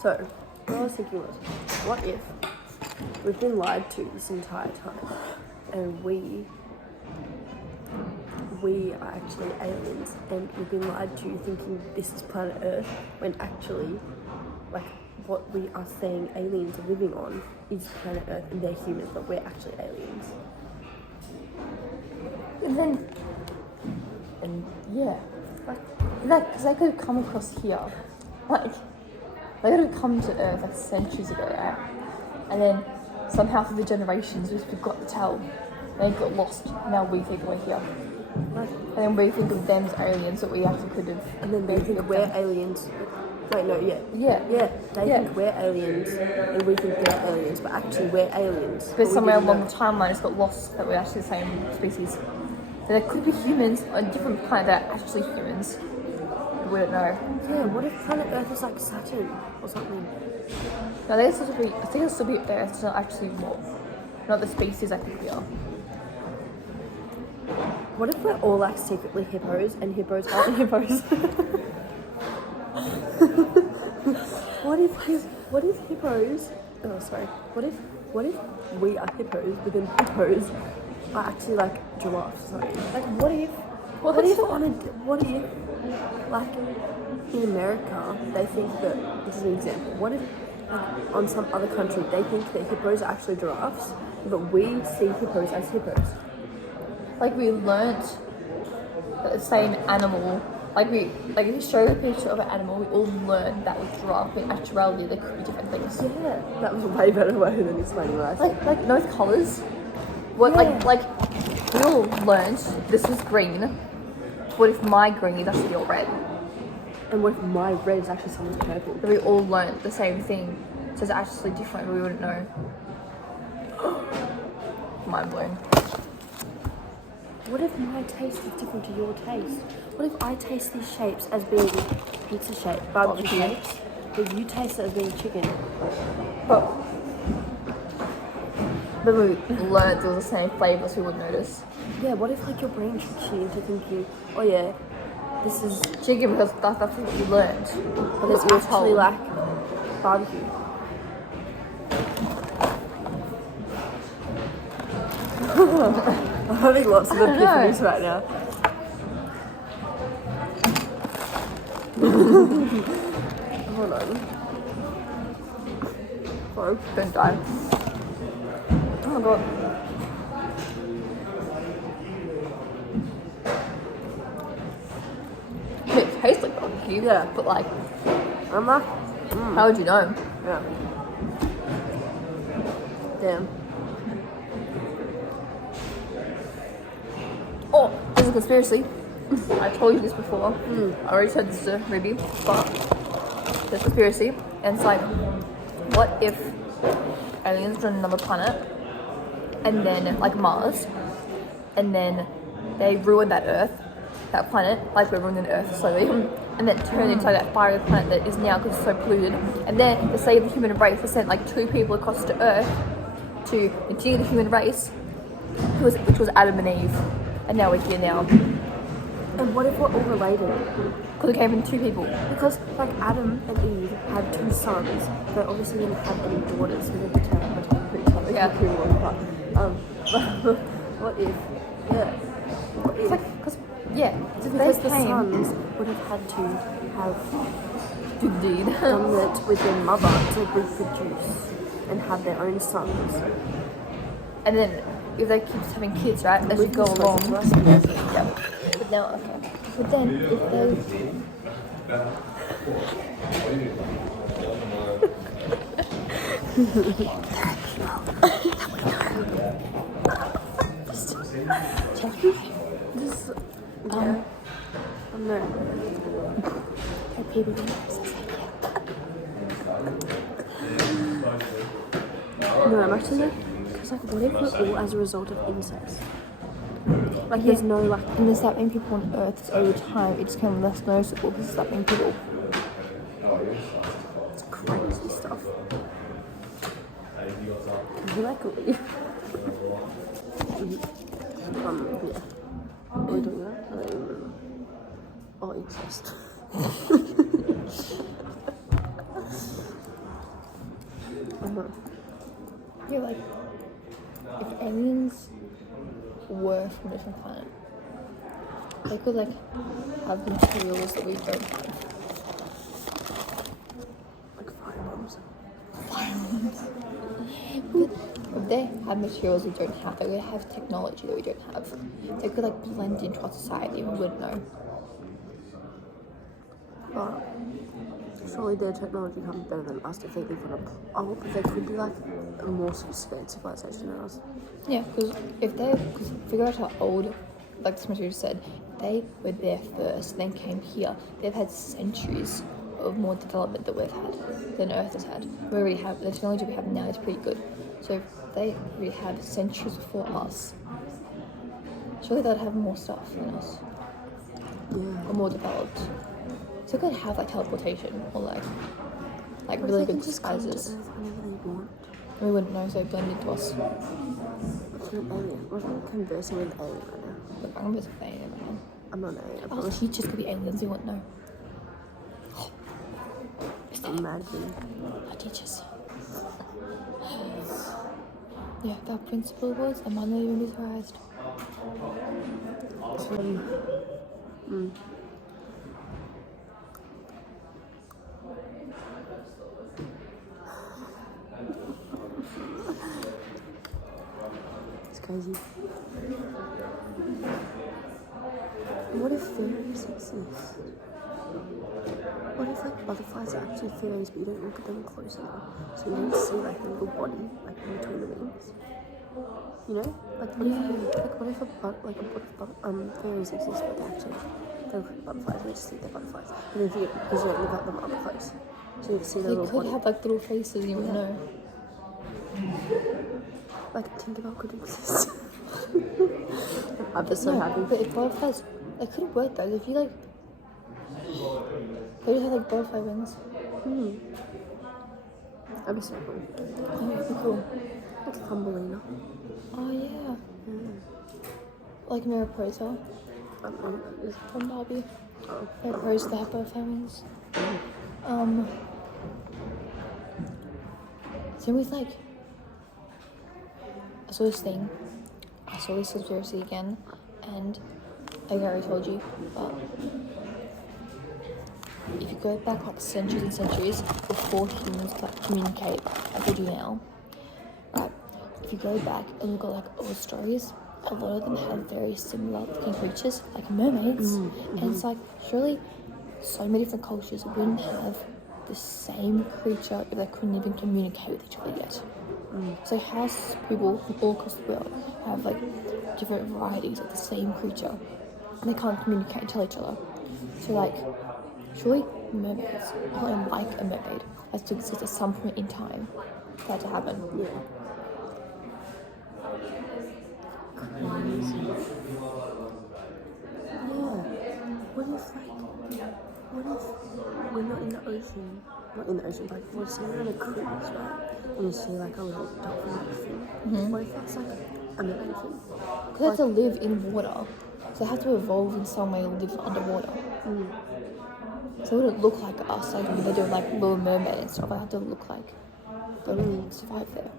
So, what I was thinking was, what if we've been lied to this entire time, and we are actually aliens, and we've been lied to thinking this is planet Earth, when actually, like, what we are saying aliens are living on is planet Earth, and they're humans, but we're actually aliens. And yeah, because they could have come across here, like, they could have come to Earth like centuries ago, right? And then somehow through the generations we forgot to tell. They got lost. Now we think we're here. And then we think of them as aliens that we actually could have. And then they think we're aliens. Wait, no, yeah. Yeah. They think we're aliens, and we think they're aliens, but actually we're aliens. But somewhere along the timeline it's got lost that we're actually the same species. So there could be humans on a different planet that are actually humans. We don't know. Yeah, what if planet Earth is like Saturn or something? No, I think it'll still be Earth, it's not actually not the species I think we are. What if we're all like secretly hippos, and hippos aren't hippos? What if hippos? Oh, sorry. What if we are hippos, but then hippos are actually like giraffes? Sorry. Like, what if like in America they think that this is an example. What if like, on some other country they think that hippos are actually giraffes, but we see hippos as hippos? Like we learnt that the same animal, like if you show a picture of an animal, we all learned that was giraffe, but in actuality there could be different things. Yeah, that was a way better way than explaining what I said. Like no colours. What like we all learnt this was green. What if my green is actually your red? And what if my red is actually someone's purple? But we all learnt the same thing, so it's actually different, but we wouldn't know. Mind blown. What if my taste is different to your taste? What if I taste these shapes as being pizza shape, barbecue shapes, but you taste it as being chicken? But we learnt there was the same flavours, we wouldn't notice. Yeah, what if like your brain tricks you into thinking, oh yeah, this is chicken because that's what you learned. But it's actually like barbecue. I'm having lots of epiphanies right now. Hold on. Sorry, don't die. Oh my god. It tastes like barbecue, Yeah. but like, I'm like, how would you know? yeah. Damn. Oh, there's a conspiracy. I told you this before. I already said this to Ruby, but there's a conspiracy, and it's like, what if aliens are on another planet, and then like Mars, and then they ruin that planet, like we're ruining Earth slowly, and then turn into like that fiery planet that is now because it's so polluted, and then to save the human race, they sent like 2 people across to Earth to continue the human race, which was Adam and Eve. And now we're here now. And what if we're all related? Because it came from 2 people. Because like Adam and Eve had 2 sons, but obviously didn't have any daughters. We didn't tell how to each other. Yeah. What if? Yeah. What if? Because because the sons would have had to have indeed done it with their mother to reproduce and have their own sons. And then if they keep having kids, right, as you go along. Yeah. But now, okay. But then if they Just yeah. No. Hey, baby. No, I'm actually like, because like, what if we're all as a result of incest? Like, there's no like, And there's that many people on Earth, so over time it's become less noticeable because there's that many people. it's crazy stuff. Can you like leave? Yeah. Are we doing that? I don't even remember. Oh, incest. Yeah, like if aliens were from a different planet, they could like have materials that we don't have. Like fire bombs. But if they had materials we don't have, they would have technology that we don't have. They could like blend into our society and we wouldn't know. But surely their technology comes better than us if they live on a... Oh, but they could be like a more sophisticated civilization than us. Yeah, because figure out how old, like the material said, they were there first, then came here. They've had centuries of more development that we've had, than Earth has had. We already have, the technology we have now is pretty good. So if they already have centuries before us, surely they'd have more stuff than us. Yeah. Or more developed. So they could have like teleportation or like What really if they good can just come to disguises. Earth whenever they want? We wouldn't know, so they blend into us. What's an alien? Wasn't I conversing with an alien right now? But I'm gonna say alien right now. I'm not an alien, I Our promise. teachers could be aliens, we wouldn't know. Imagine. Our teachers. Yeah, if our principal was, I'm not even be surprised. It's crazy. What if fairies exist? What if like butterflies are actually fairies but you don't look at them close enough? So you don't see like the little body like in between the wings? You know? Like what if fairies exist but they actually don't look like butterflies, we just think they're butterflies. And then because you don't look at them up close. So you have to see They their little could body. have like little faces, you wouldn't know. Like Tinkerbell could exist. I'm just so happy. But if butterflies, they could work though. If you like, they just have like butterfly wings. That'd be so cool. Oh, that'd be cool. Like Thumbelina. Oh yeah. Like Mariposa I don't know what that is. from Barbie. Oh. Mariposa, they have butterfly wings. Same with like, I saw this thing. I saw this conspiracy again, and I already told you, but if you go back like centuries and centuries before humans could like communicate like we do now, right? If you go back and look at like old stories, a lot of them have very similar looking creatures, like mermaids, and it's like surely so many different cultures wouldn't have the same creature if they couldn't even communicate with each other yet. So how people from all across the world have like different varieties of the same creature and they can't communicate and tell each other. So like, surely mermaids aren't like a mermaid has to exist at some point in time for that to happen. Yeah. Crazy. Yeah. What if we're not in the ocean? Not in the ocean, but we're sitting on a cruise, right? And you see like a little dolphin thing. What if that's like a mermaid thing? Because they have to live in water. So they have to evolve in some way to live underwater. So it wouldn't look like us, like when they do like Little Mermaid and stuff. They have to look like they would survive there.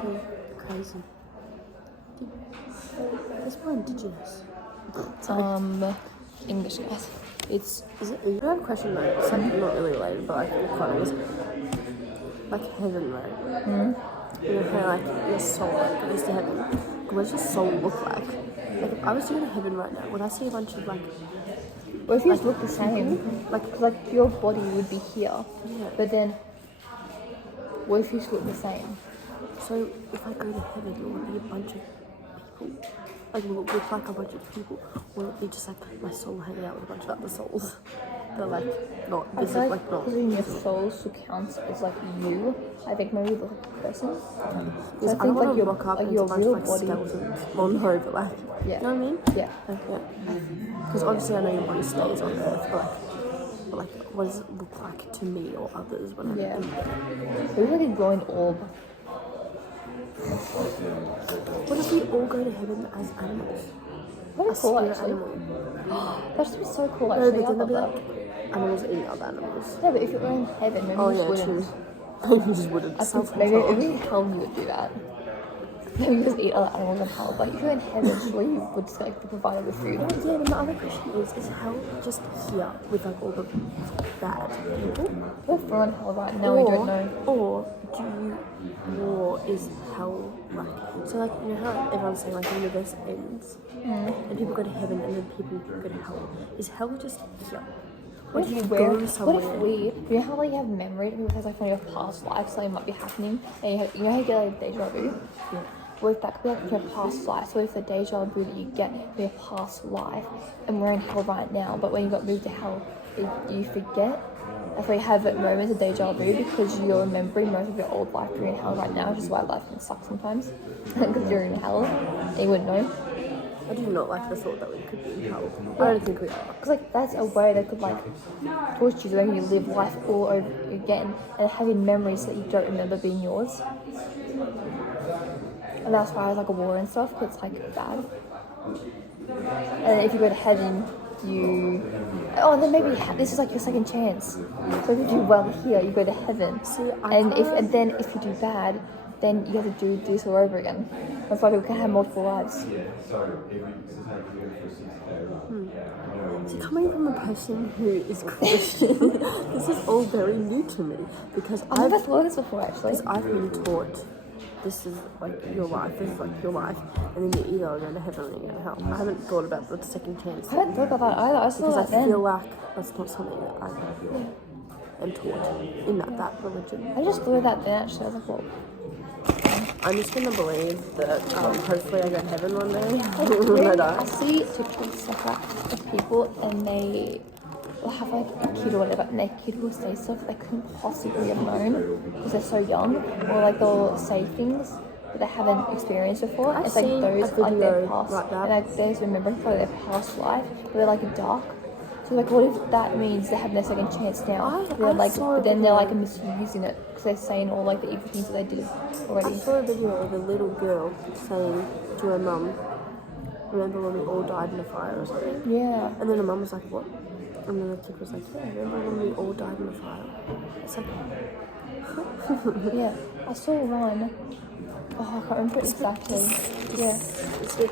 True. Crazy. It's more indigenous. English guys. It's Is it? You have a question though. It's like not really related, but like quite honest. Like heaven, right? You know how like your soul like goes to heaven. What does your soul look like? Like if I was to go to heaven right now, would I see a bunch of like? what if you just look the same? Like your body would be here, but then what if you just look the same? So if I go to heaven, will it be a bunch of people? Like will it look like a bunch of people? Or will it be just like my soul hanging out with a bunch of other souls? They're like not I this feel is like like not. because in your soul still counts as like you. I think maybe the person. So I I don't think want like to rock up like and your it's a bunch real of like body. skeletons. Well, no, but like, Yeah. you know what I mean? Yeah. Because obviously I know your body stays on Earth, but like, what does it look like to me or others when I'm Yeah. in there? Maybe like a glowing orb. What if we all go to heaven as animals? That'd A be cool spirit actually. animal. That'd be so cool No, actually. but then I they'll be love like that. animals eating other animals. Yeah, but if you're in heaven, maybe Oh you yeah, wouldn't. true. Maybe you just wouldn't. I think maybe in hell you would do that. Maybe you just eat other animals in hell. But if you're in heaven, surely you would just like be provided with food. Oh yeah, and my other question is hell just here with like all the bad people? If we're in hell right now, we don't know. Or is hell like, so like, you know how everyone's saying like the universe ends and people go to heaven and then people go to hell. Is hell just here? Or do you go somewhere? What if you know how like you have memory because like from your past life something might be happening and you know how you get like deja vu? Yeah. What if that could be like your past life? So if the deja vu that you get from your past life and we're in hell right now, but when you got moved to hell, you forget? That's why you have moments of deja vu because you're remembering most of your old life you're in hell right now, which is why life can suck sometimes. Because you're in hell and you wouldn't know. I do not like the thought that we could be in hell. I don't think we are. Because like that's a way they could like torture you, when you live life all over again and having memories that you don't remember being yours. And that's why I was like a war and stuff, because it's like bad. And if you go to heaven, then maybe this is like your second chance. So if you do well here, you go to heaven. And then if you do bad, then you have to do this all over again. That's why people can have multiple lives. So coming from a person who is Christian, this is all very new to me because I've never thought of this before actually. Because I've been taught this is like your life, this is like your life, and then you either go to heaven or you go to hell. I haven't thought about the second chance. I haven't thought about that either. Because I feel like that's not something that I am taught in that religion. I just thought of that then actually. I was like, well, I'm just gonna believe that hopefully I go to heaven one day when I die. I see TikToks like that of people and they will have like a kid or whatever and their kid will say stuff they couldn't possibly have known because they're so young, or like they'll say things that they haven't experienced before. It's like those like their past like that. and like there's remembrance for their past life, but they're like dark. So like what if that means they have their second chance now? But then they're like misusing it because they're saying all like the evil things that they did already. I saw a video of a little girl saying to her mum, remember when we all died in a fire or something? Yeah. And then her mum was like, what? And then the kid was like, yeah, remember when we all died in a fire? It's like, yeah. I saw one. Oh, I can't remember it exactly. Yeah. It's a bit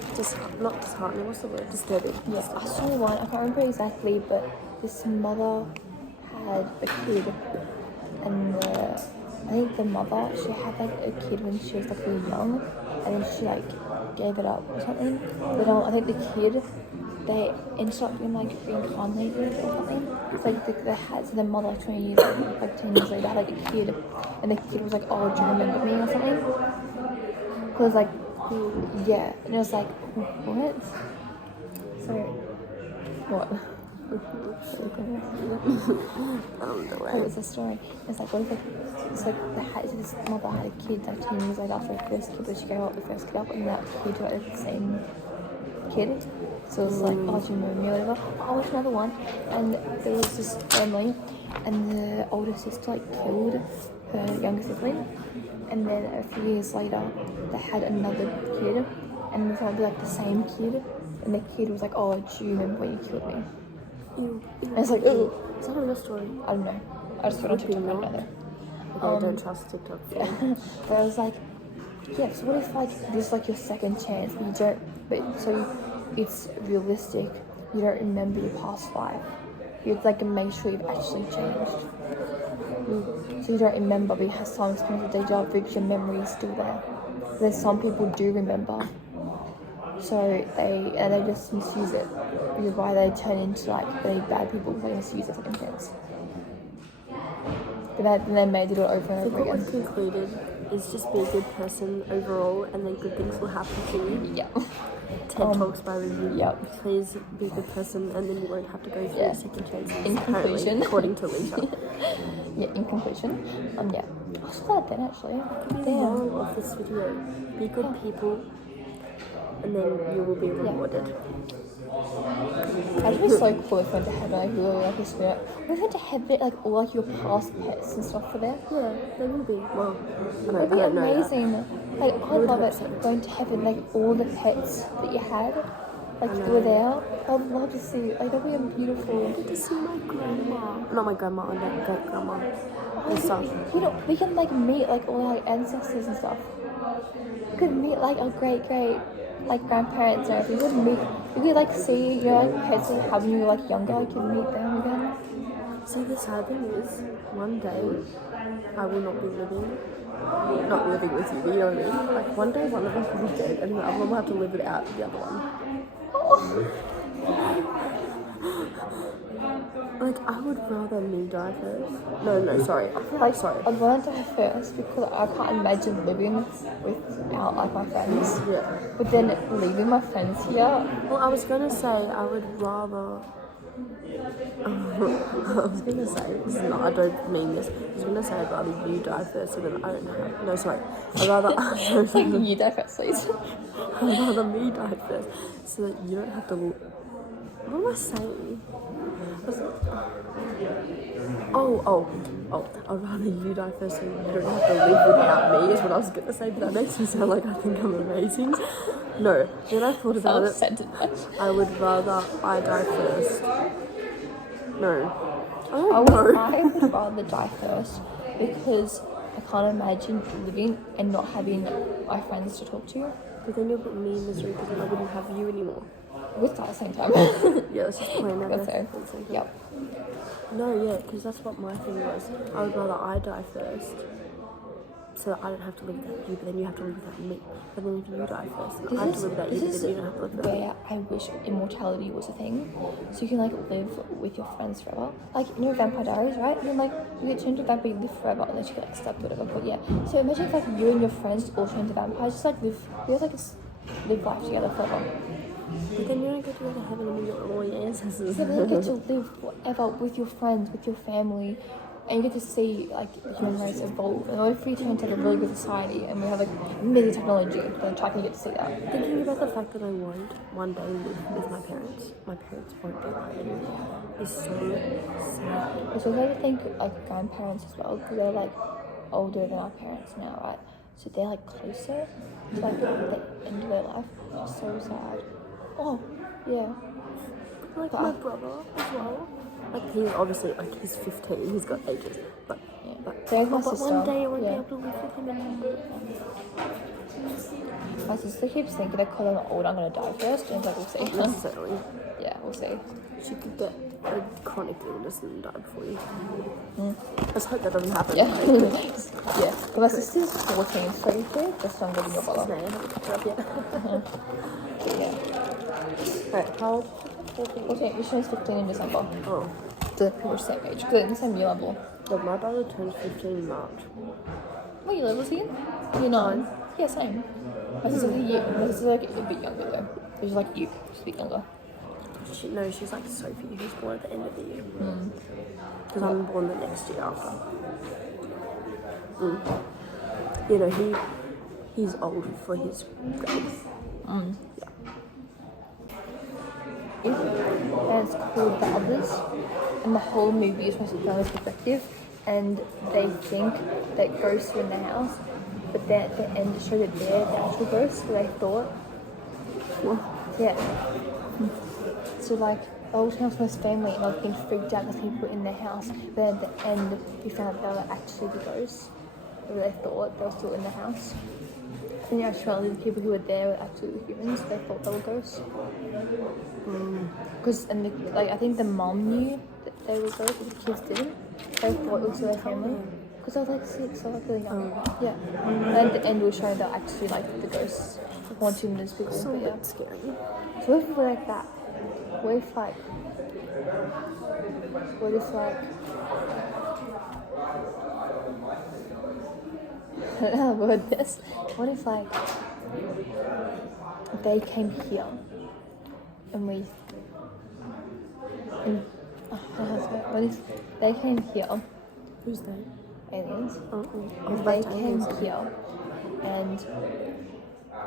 not disheartening, what's the word? Disturbing. Yeah, I saw one, I can't remember exactly, but this mother had a kid, and I think the mother, she had like a kid when she was like really young, and then she like gave it up or something. But I think the kid, they ended up being like reincarnated or something. It's like they had, so the mother 20 years, like 10 years later, had like a kid, and the kid was like, oh, do you remember me or something? Because like, yeah, and it was like, what? So, what? What was the story? It's like, what if it's like this mother had a kid like 10 years later after her first kid, but she gave up the first kid up, and that kid was like the same kid. So it was like, oh, do you remember me or whatever? Oh, what's another one? And there was this family, and the older sister like killed her younger sibling. And then a few years later, they had another kid, and it was like the same kid. And the kid was like, "Oh, do you remember when you killed me?" Ew. And it's like, "Ew." Is that a real story? I don't know. I just got on TikTok about it. Okay, I don't trust TikTok. Yeah. But I was like, yeah. So what if like this is like your second chance, but you don't? But so it's realistic. You don't remember your past life. You have to like make sure you've actually changed. So you don't remember, but you have some experience with deja vu because your memory is still there. But then some people do remember, so they just misuse it. Which is why they turn into like really bad people because they misuse their second chance. But then they made it all over and over What again. we've concluded is just be a good person overall, and then good things will happen to you. Yeah. TED Talks by Review. Yep. Please be a good person, and then you won't have to go through second chances. In conclusion. According to Lisa. Yeah, in conclusion, yeah. I saw that then actually. The moral of this video: be good people, and then you will be rewarded. That'd be so cool if we went to heaven, like we were like a spirit. We went to heaven, like all like your past pets and stuff for there. Yeah, they will be. Well, It'd be I don't know that. amazing. Like I love it going to heaven, like all the pets that you had, like were there. I'd love to see. Like that'd be a beautiful. To see my grandma. Not my grandma, my great grandma. Oh stuff. You know, we can like meet like all our ancestors and stuff. We could meet like our great like grandparents and everything. You could like see your like parents like how when you were like younger, you could meet them again. See, the sad thing is, one day I will not be not living with you, you know what I mean? Like, one day one of us will be dead and the other one will have to live without the other one. Like, I would rather me die first. No, sorry. Sorry. I'd want to die first because I can't imagine living without like my friends. Yeah. But then leaving my friends here. Well, I was gonna say I would rather. I was gonna say this is not. I don't mean this. I was gonna say I'd rather you die first, so then I don't have. No, sorry. I'd rather. You die first, please. I'd rather me die first, so that you don't have to. What am I saying? I'd rather you die first, so you don't have to live without me. Is what I was gonna say, but that makes me sound like I think I'm amazing. No, when I thought about it, I would rather I die first. No. I would rather die first because I can't imagine living and not having my friends to talk to. But then you'll put me in misery because then I wouldn't have you anymore. We'll die at the same time. Yeah, let's just plan that. That's fair. Yep. No, yeah, because that's what my thing was. I would rather I die first, so that I don't have to live without you, but then you have to live without me. But then if you die first, then I have to live without you, but then you don't have to live without me. Where I wish immortality was a thing, so you can like live with your friends forever. Like you know Vampire Diaries, right? And then like you get turned into a vampire, you live forever unless you get like stuck, whatever. But yeah, so imagine if like you and your friends all turn into vampires, just like live life together forever. But then you don't get to go to heaven and meet all your ancestors. Yeah, but you get to live forever with your friends, with your family, and you get to see like the human race evolve. And what if we turn into like a really good society and we have like amazing technology, then try to get to see that. Thinking about the fact that I won't one day live with my parents won't be like anymore, is so sad. It's also to think like grandparents as well, because they're like older than our parents now, right? So they're like closer to like the end of their life. It's so sad. Oh, yeah. Like my brother as well. Like he's obviously like he's 15, he's got ages, but Yeah. but, Same with my but sister. one day I won't Yeah. be able to live with him anymore. My sister keeps thinking that because I'm old, I'm gonna die first, and it's like we'll see. Necessarily, Yeah, we'll see. she could get a chronic illness and die before you. Let's hope that doesn't happen. Yeah. Yeah. But my sister's 14, so you think that's younger than your No, I brother. haven't picked it up yet. Yeah. Right, how old? 14, you turns 15 in December. Oh, So we're the same age. Good, in the same year level. but my brother turns 15 in March. What year level is he in? Year 9. Yeah, same. My sister's like a bit younger though. She's like you, just a bit younger. She's like Sophie, who's born at the end of the year. Because I'm born the next year after. You know, he's old for his grade. Yeah. And it's called The Others, and the whole movie is from Sophie's perspective, and they think that ghosts are in the house, but then at the end it showed that they're the actual ghosts that they thought. Yeah. So like the whole time was family and I was being freaked out because people were in their house, but then at the end we found out they were actually the ghosts, or they thought they were still in the house. In actuality, the people who were there were actually the humans. They thought they were ghosts. Because I think the mom knew that they were ghosts, but the kids didn't. They thought it was their family. Because I was like 6, so I was like really young. Yeah. And at the end, we were showing that actually like the ghosts wanting those people. So But yeah. that's scary. So what if we're like that? What if like I don't know how to word this. What if like they came here and we and what if they came here, Who's they? aliens? Oh, If they came here and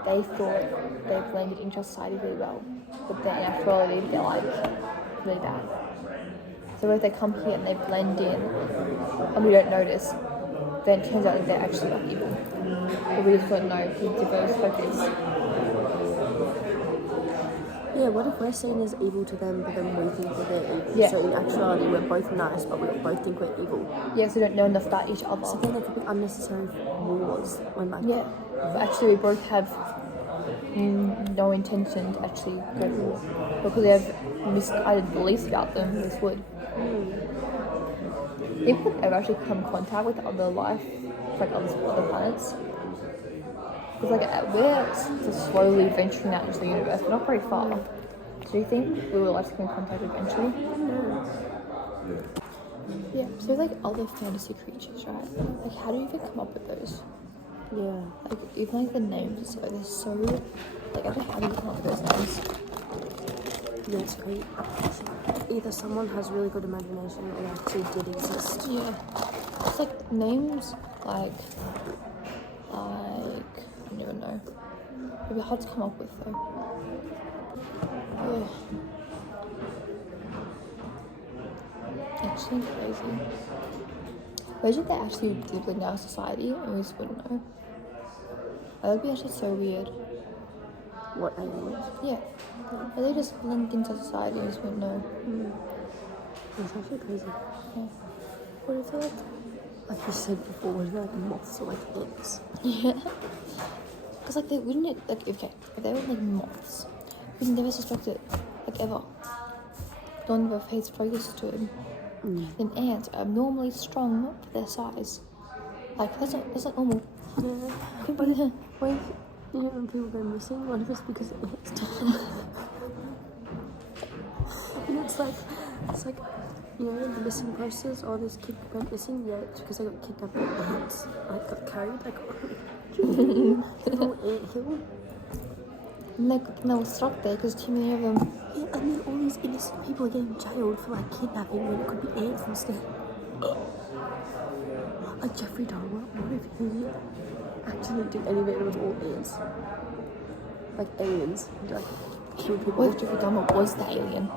they thought they blended into society really well, but then in actuality they're like really bad. So if they come here and they blend in and we don't notice, then it turns out that they're actually like evil. But we just don't know because developers focus. Yeah, what if we're seen as evil to them, but then we think that they're evil? Yeah. So in actuality, we're both nice, but we both think we're evil. Yeah, so we don't know enough about each So other. then there could be unnecessary wars when like Yeah, but actually we both have no intention to actually go to war because we have misguided beliefs about them. This would. People could ever actually come in contact with other life, like other planets. Because like we're slowly venturing out into the universe, but not very far. Do you think we will actually come in contact eventually? Yeah, so like other fantasy creatures, right? Like how do you even come up with those? yeah. Like even like the names, so they're so like I don't know how do you come up with those names. Yeah, it's great. Either someone has really good imagination or they actually did exist. Yeah, it's like names like I don't even know. It'd be hard to come up with though. Ugh. Actually crazy. Imagine they actually did in our society and we just wouldn't know. That would be actually so weird. What aliens? Yeah. But they just blend into society and we just wouldn't know. It's actually crazy. Yeah. What if they're like you said before, what if they're like moths or like ants? Yeah. Because like they wouldn't like if they were like moths, we would never suspect it like ever. No one ever pays focus to it. Then ants are abnormally strong for their size. Like that's not normal. Yeah. But Yeah. what if, you know when people go missing, what if it's because ants took them? And it's like, you know, the missing posters, oh, this kid went missing, yeah, it's because they got kidnapped by ants. Like, got carried, like, little ant hill. And they were stuck there because too many of them. Yeah, and then all these innocent people are getting jailed for, like, kidnapping when it could be ants instead. Like Jeffrey Dahmer, what if he actually did any of it and it was all ants? Like, aliens, like, kill people. What if Jeffrey Dahmer was the alien?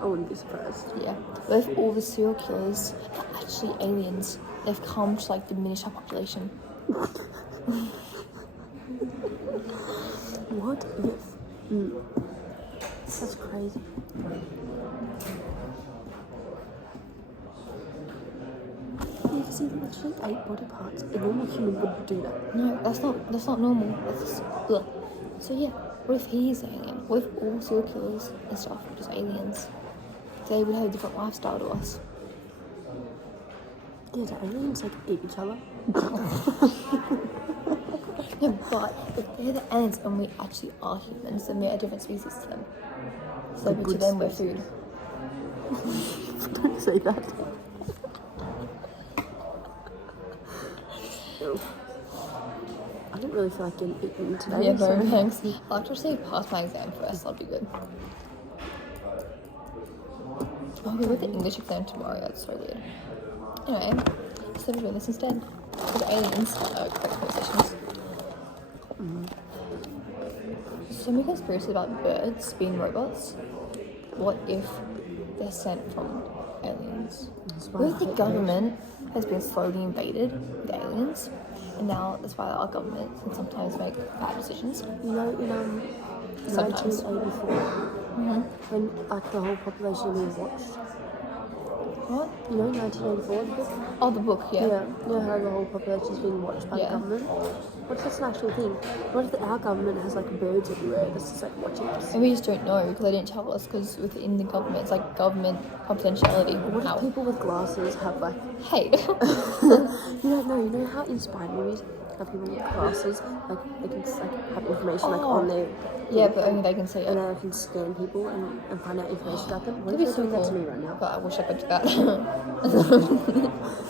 I wouldn't be surprised. Yeah. What if all the serial killers are actually aliens? They've come to like diminish our population. What if? That's crazy. Yeah, see, literally 8 body parts. A normal human wouldn't do that. No, that's not normal. That's ugh. So yeah, what if he's an alien? What if all serial killers and stuff are just aliens? They would have a different lifestyle to us. Yeah, do aliens like eat each other? No, but if they're the aliens and we actually are humans, then we're a different species to them. So The to good them we're species. food. Don't say that. Ew. I don't really feel like getting eaten today. Yeah, so- no thanks. I'll actually pass my exam first, that'll be good. Oh, we got the English exam tomorrow, that's so weird. Anyway, so we're doing this instead. Because aliens are great conversations. So many conspiracies about birds being robots. What if they're sent from aliens? What if the government has been slowly invaded with aliens? And now that's why our government can sometimes make bad decisions. You know, in Sometimes. 1984, when like the whole population being watched. What? You know, 1984, the book? Oh, the book, yeah. Yeah, you know how the whole population's being watched by Yeah. the government? What if that's an actual thing? What if our government has like birds everywhere that's just like watching us? And we just don't know because they didn't tell us because within the government, it's like government confidentiality. What How? if people with glasses have like, Hey. you don't know, you know how in spy movies have people with glasses, like they can just, like have information like on their, Yeah, but only they can see and it. then they can scan people and find out information about them. What That'd if be they're so doing that to cool. me right now? But I wish I could do that.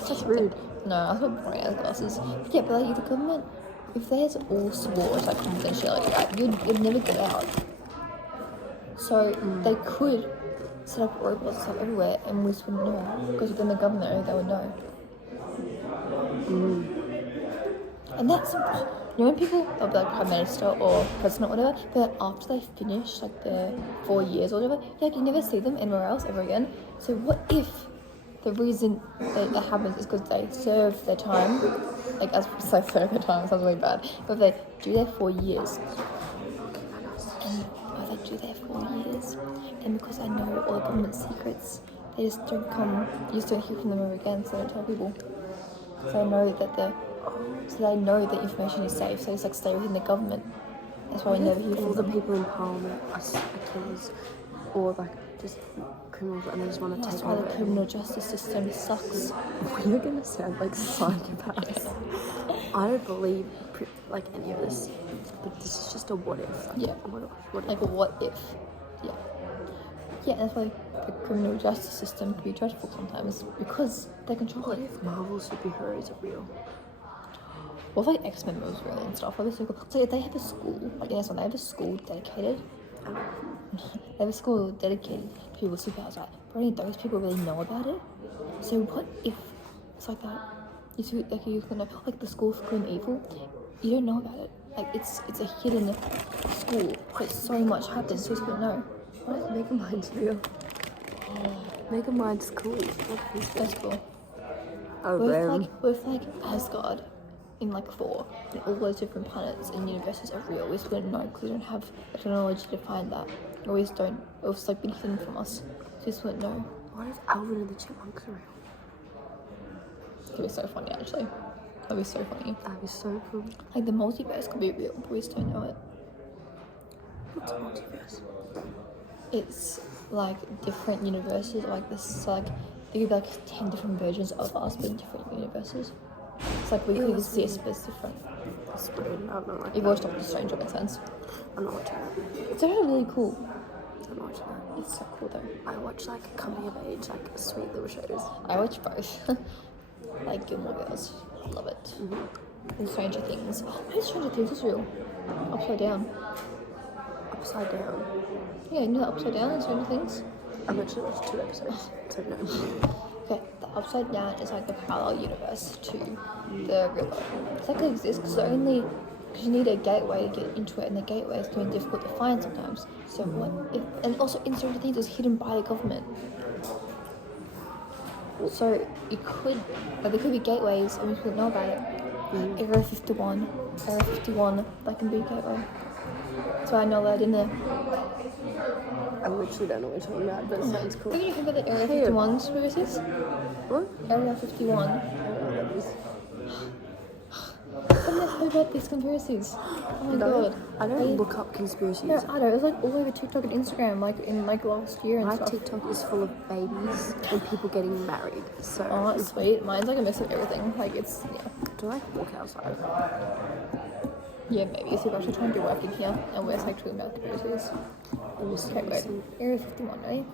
That's rude. No, I thought boring ass glasses. But yeah, but like the government, if there's all swords like confidentiality, right, you'd never get out. So they could set up robots and stuff everywhere and we just wouldn't know. Because within the government, they would know. And that's, you know when people, they'll be like Prime Minister or President or whatever, but like after they finish like their 4 years or whatever, like you never see them anywhere else ever again. So what if the reason that happens is because they serve their time, like as I serve their time, it sounds really bad, but if they do their 4 years, and I literally there for years, and because I know all the government secrets, they just don't come. You just don't hear from them ever again, so I don't tell people. So I know that information is safe. So it's like stay within the government. That's why I never hear all from the them. people in Parliament are killers, or like just criminals, and they just want to That's take why over. the criminal justice system sucks. You're gonna sound like psychopaths. I don't believe like any of this, but this is just a what if. Like, Yeah. What if? Like a what if? Yeah. Yeah, that's why the criminal justice system can be dreadful sometimes because they control What it. if Marvel superheroes are real? What if like X-Men movies really and stuff? That'd be so cool. So if they have a school, like in this one, they have a school dedicated. They have a school dedicated to people with superpowers, right? But only those people really know about it. So what if it's like that? You see, like you can know, like the school for good and evil. You don't know about it. Like it's a hidden school, but so much happens, so you don't know. What if Megamiind's real? Megamind's cool. What is that? That's cool. Oh, With like Asgard in like Thor, and all those different planets and universes are real. We just don't know because we don't have the technology to find that. We always don't. It's like been hidden from us. So we just wouldn't know. What if Alvin and the Chipmunks are real? It'd be so funny actually. That'd be so funny. That'd be so cool. Like the multiverse could be real, but we just don't know it. What's a multiverse? It's like different universes, like this. So like there could be like 10 different versions of us, but in different universes. It's like we could exist, but it's different. That's weird. I don't know. You've watched Doctor Strange, that makes sense. I'm not watching that. It's actually really cool. I'm not watching that. It's so cool though. I watch like coming of age, like sweet little shows. I watch both. Like Gilmore Girls. Love it. And Stranger Things. Why is Stranger Things is real? Upside down. Upside down. Yeah, you know that Upside Down in Stranger Things? I've actually watched 2 episodes, so no. Okay, the Upside Down is like the parallel universe to the real world. It's like it exists because only because you need a gateway to get into it, and the gateway is going to be difficult to find sometimes. So what if? And also, in Stranger Things, it's hidden by the government. So it could, like, there could be gateways, and we couldn't know about it. Area 51, that can be a gateway. So I know that in there. I literally don't know what you're talking about, but it sounds cool. Have you heard about the Area 51 conspiracies? What? Area 51. I don't know what this. I've never heard about these conspiracies. Oh my god. I don't look up conspiracies. Yeah, I know. It was like all over TikTok and Instagram, like in like last year and My stuff. TikTok is full of babies and people getting married. So Oh, that's sweet. Mine's like a mix of everything. Like it's do I walk outside? yeah, maybe. So we're actually trying to do work in here, and we're like talking about conspiracies. Okay, wait. Area 51, right?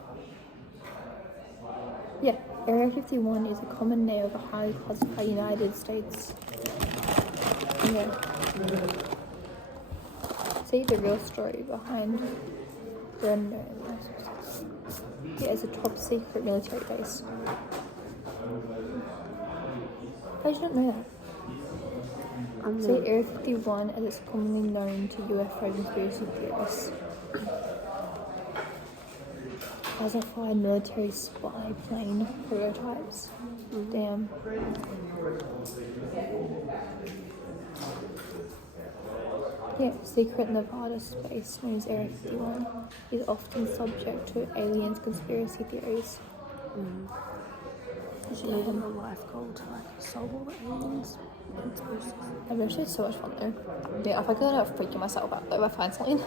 Yeah, Area 51 is a common name of a highly classified United States. Yeah. See the real story behind the unknown. Yeah, it's a top secret military base. I didn't know that. See, Area 51 as it's commonly known to UFO conspiracy theorists. Classified military spy plane prototypes. Damn. Yeah, secret Nevada space known as Area 51 is often subject to aliens conspiracy theories. You should make it a life goal to like solve all the aliens. I've actually had so much fun though. Yeah, if I could have freaking myself out though, if I find something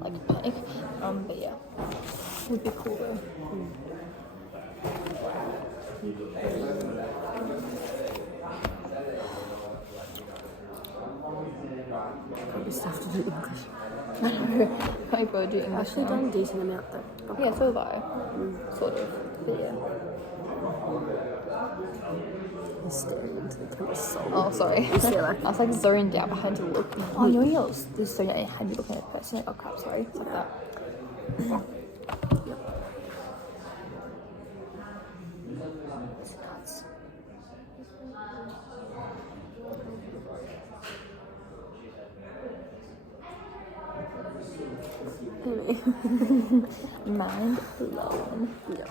like panic. But yeah, would be cool though. Probably stuff to do English. I know. I go do I've English actually now. done a decent amount though. Yeah, so have I. Sort of. But yeah. I'm staring into the camera's soul. Oh, sorry. You see, like, I was like zoned out behind to look. Oh, you know else? This zoned out behind you looking at the person. Like, oh crap, sorry. It's like that. It's nuts. Mind blown. yeah.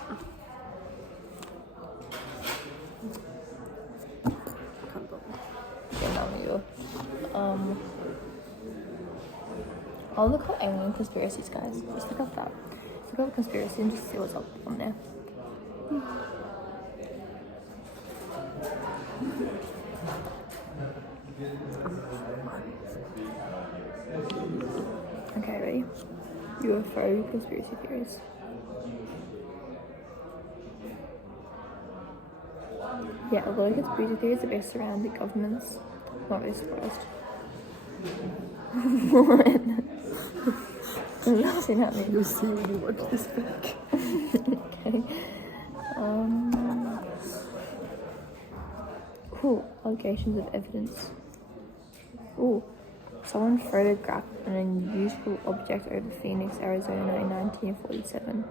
Can't believe. Okay, now you. I'll look up alien conspiracies, guys. Just look up that. Just look up conspiracy and just see what's up on there. Okay, ready? UFO conspiracy theories. Yeah, a lot of conspiracy theories are based around the governments. Not really surprised. What? I'm laughing at me. You'll see when you watch this back. Okay. Ooh, allegations of evidence. Ooh, someone photographed an unusual object over Phoenix, Arizona in 1947.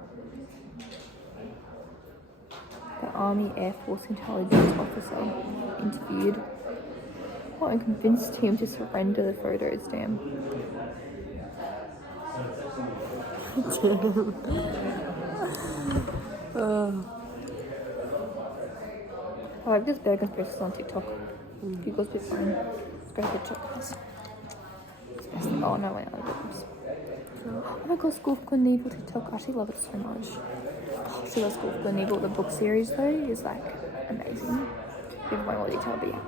The Army Air Force intelligence officer interviewed and convinced him to surrender the photos. Damn. I like this bear conspiracy on TikTok. Google's a bit fun. Let's go to TikTok, guys. Oh no, wait, no, oh my god, School of Good and Evil TikTok. I actually love it so much. I actually love School of Good and Evil. The book series though is like amazing. Give away more detail, but yeah.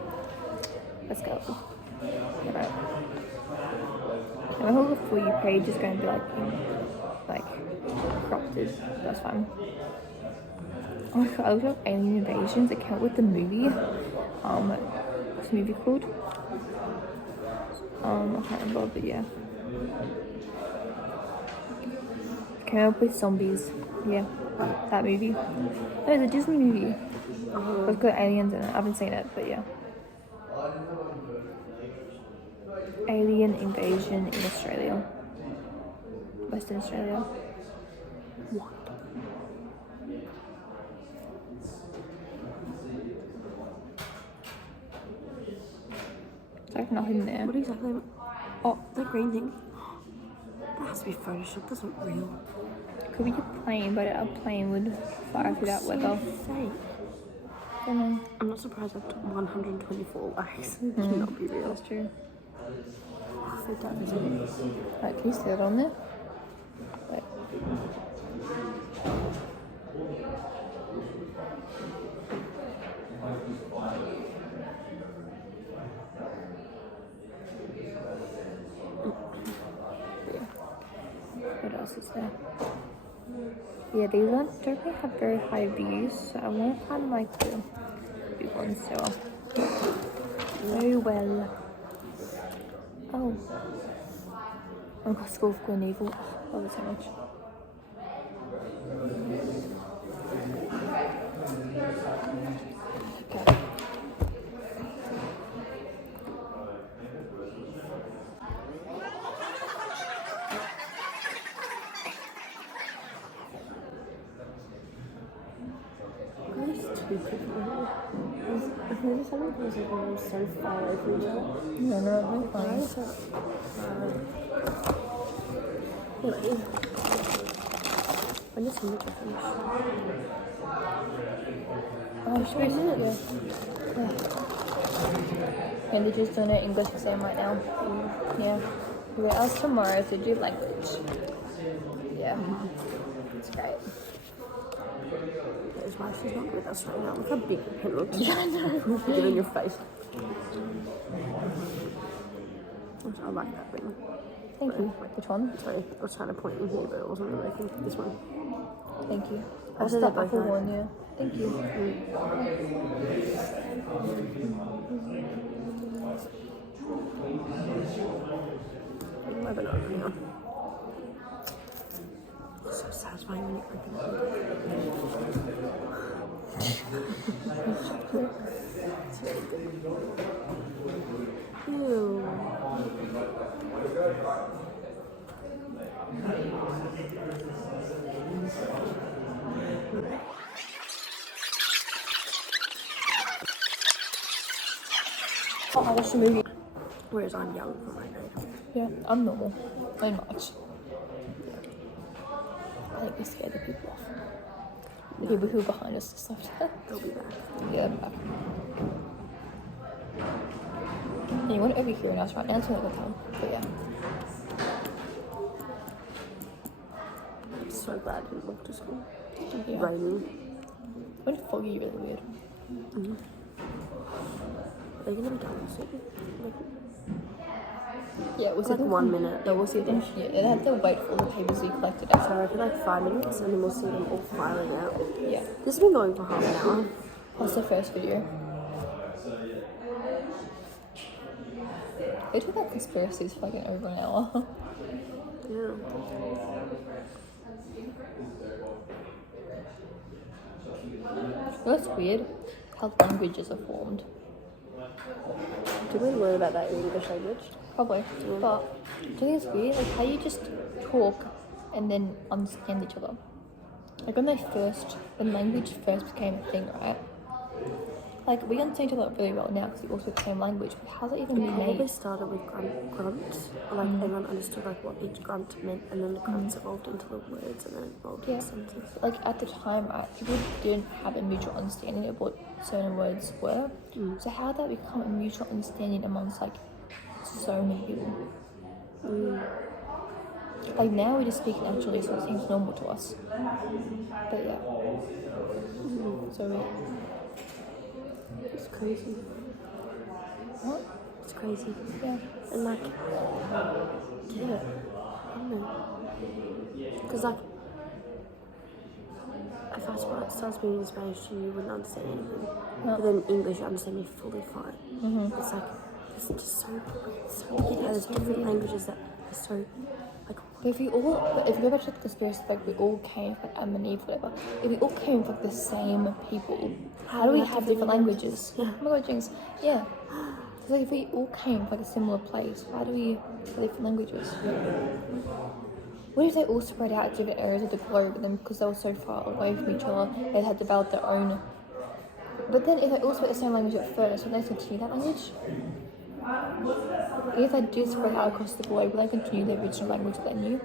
Let's go. Alright. And my whole For You page is going to be like cropped. That's fine. Oh my god, I looked up Alien Invasions. It came up with the movie. What's the movie called? I can't remember, but yeah. It came up with zombies. Yeah, that movie. No, it's a Disney movie. It's got aliens in it. I haven't seen it, but yeah. Alien invasion in Australia. Western Australia. What? There's like nothing there. What exactly? Oh, that green thing. That has to be Photoshop. That's not real. Could be a plane, but a plane would fly through that weather. Fake. I don't know. I'm not surprised at 124 likes. It cannot be real. That's true. So that isn't. Right, can you see it on there? Wait. What else is there? Yeah, these ones don't really have very high views, so I want to find like the big ones. So, oh well. Oh. Oh god, School of Good and Evil. Oh, love it so much. Okay. These two people. Maybe some of those are so far away from each other. Yeah, no, they're fine. When does Hamilton finish? Oh, should we? Yeah. And they're just doing an English exam right now. Yeah. We were asked tomorrow to do language. Yeah. It's great. That is why she's not with us right now. Look how big the pen looks. Yeah, I know. Get it in your face. I like that ring. Thank you. Which one? Sorry, I was trying to point in here, but it wasn't really. I think this one. Thank you. I That's said the that both Apple nice. one, yeah. Thank you. I've been opening them. It's so satisfying when you open it. It's very good. Ew. Oh, I watched a movie. Whereas I'm young for my age. Yeah, I'm normal. I'm much. I think we scared the people off. The people who are behind us and stuff. They'll be back. Yeah, back. Anyone overhearing us right now? It's not a good time. But yeah. glad I didn't walk to school. Yeah. Raining. When foggy, really weird. Are they gonna be done soon? Like, Yeah, we'll see like them 1 come- minute. Yeah, we'll see them. Yeah, they have to wait for all the papers to be collected. Out. So for like 5 minutes, and then we'll see them all filing out. Yeah, This has been going for half an hour. that's the first video. We talk about conspiracies for like over an hour. Yeah. You know what's weird? How languages are formed. Did we learn about that in English language? Probably. But do you think it's weird? Like how you just talk and then understand each other. Like when language first became a thing, right? Like we understand each other really well now because we all speak the same language. But how's it even It been probably made? started with grunt. Like everyone understood like what each grunt meant, and then the grunts evolved into the words, and then it evolved into sentences. Like at the time, right, people didn't have a mutual understanding of what certain words were. So how did that become a mutual understanding amongst like so many people? Like now we just speak naturally, so it seems normal to us. But yeah, so weird. It's crazy. What? It's crazy. Yeah. And like, yeah, I don't know. Because like, if I start speaking in Spanish to you, you wouldn't understand anything. No. But then English, you understand me fully fine. It's like, it's just so weird how there's different languages that are so, like, But if you go back to the conspiracy, like we all came from Adam and Eve, whatever. If we all came from the same people, how do we have different languages? Yeah. Oh my god, Jinx. Yeah. So if we all came from like a similar place, why do we have different languages? What if they all spread out to different areas of the globe, and then because they were so far away from each other, they had developed their own. But then if they all spoke the same language at first, would they continue that language? If they did spread out across the globe, would they continue their original language that they knew?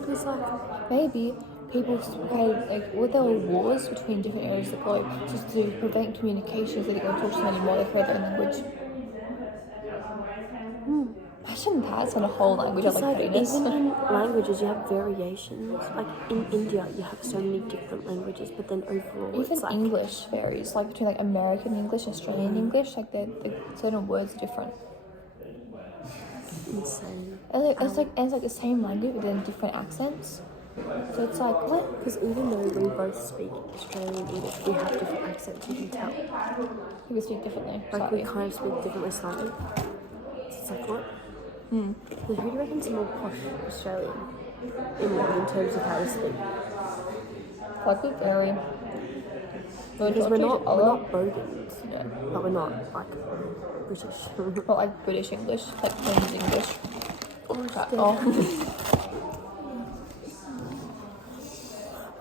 because like, Maybe people created, like, what there were wars between different areas of the globe just to prevent communication so they don't talk to them anymore, they create their own language. Imagine that's on a whole language of it's like like pettiness. even in languages you have variations. Like in India you have so many different languages, but then overall Even it's like English varies, like between like American English and Australian English, like the certain words are different. insane. And like, it's like the same language but then different accents. So it's like, what? Because even though we both speak Australian English, we have different accents. You can tell. People speak differently. Like slightly. we kind of speak differently slightly. So it's like what? So who do you reckon's more posh Australian in terms of how to speak? Like we vary. Because we're not bogans, Yeah. but we're not like British. Not like British English, like Queen's English. Oh, Oh.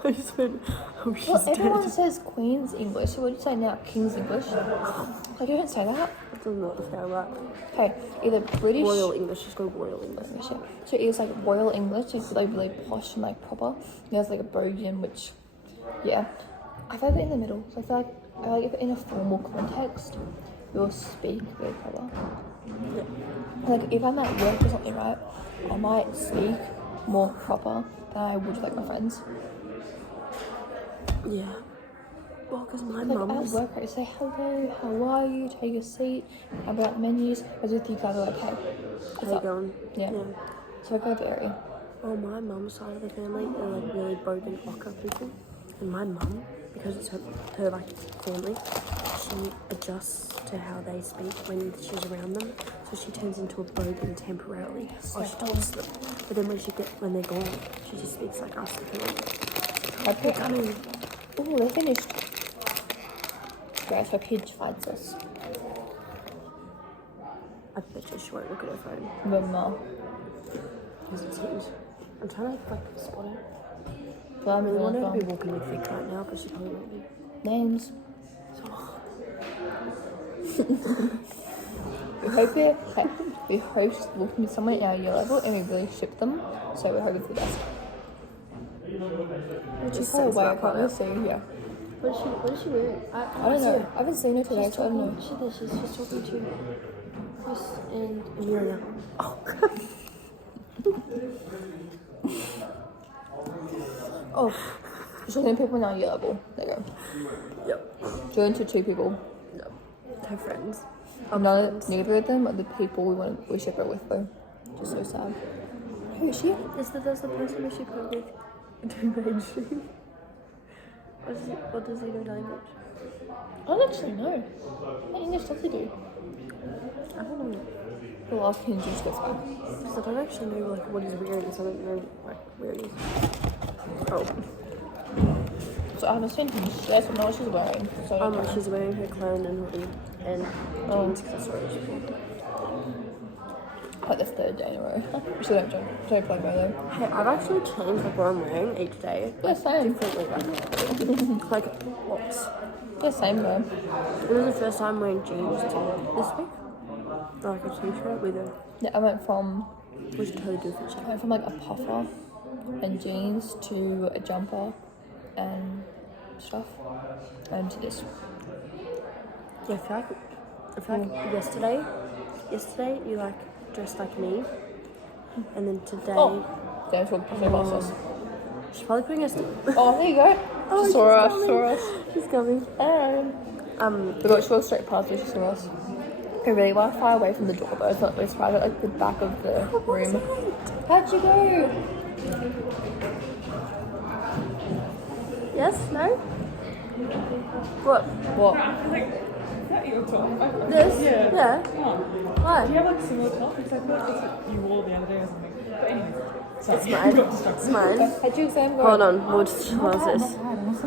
I just went, oh, she's Well, everyone dead. says Queen's English, so what do you say now? King's English? Like, you don't say that. That doesn't know what the sound like. Okay, either British... Royal English, just go Royal English. Yeah. So it's like Royal English, it's like really posh and like proper. And there's like a Bogan, which, yeah. I feel like in the middle. So I feel like if in a formal context, we'll speak very proper. Yeah. Like if I'm at work or something, right, I might speak more proper than I would with like my friends. Yeah. Well, because my Like at mum's... work, I say hello, how are you, take a seat, have about the menus. As with you guys are like, hey, How you going? Yeah. So I go vary. Well, my mum's side of the family are like really Bogan Waka people. And my mum, because it's her like family, she adjusts to how they speak when she's around them. So she turns into a Bogan temporarily. Or she talks to them. But then when they're gone, she just speaks like us. They're coming. Oh, they're finished. Guys, her page finds us. I bet you she won't look at her phone. Mama. Because it's huge. I'm trying to like spot her. Well, I I'm really want her to be really walking with Vic right now, but she probably won't be. Names. We hope she's walking with someone at our year level and we really ship them, so we're hoping for the best. She's far away, I can't really see, yeah. What is she wearing? I don't know. I haven't seen her today, so I don't know. She's talking to Chris and Amelia. Oh. Oh, just looking at people now, year level. There you go. Yep. Join to 2 people. Yep. Her friends. Neither of them are the people we ship her with though. Just so sad. Who is she? That's the person we should put with to mainstream. What does he do language? I don't actually know. What English does he do? I don't know. We'll ask him just gets back. Because I don't actually know like what he's wearing, so I don't know like where he is. Oh. So I haven't seen him. She doesn't know what she's wearing. So She's wearing her clown and hoodie and jeans accessories. like the 3rd day in a row. So don't play by though. Hey, I've actually changed like what I'm wearing each day. Yeah, same. Differently, like lots. Yeah, same though. It was the first time wearing jeans this week. Like a t-shirt with a Yeah, I went from which totally different shirt. like a puffer and jeans to a jumper and stuff and to this. Yeah, I feel like yesterday you like dressed like me, and then today There's what talking about us. she's probably putting us. Oh, there you go. Oh, She saw us. she's Saw coming. us. She's coming. We got she walked straight past her. She saw us. We really want to fly away from the door though. It's not. It's right at like the back of the room. How'd you go? Yes? No? What? What? Your top. This? Yeah. Yeah. Oh. Why? Do you have like a similar top? Because I feel like that's what you wore the other day or something. But anyway, sorry. It's mine. It's mine. How'd you exam go? Hold on. We'll just pause this.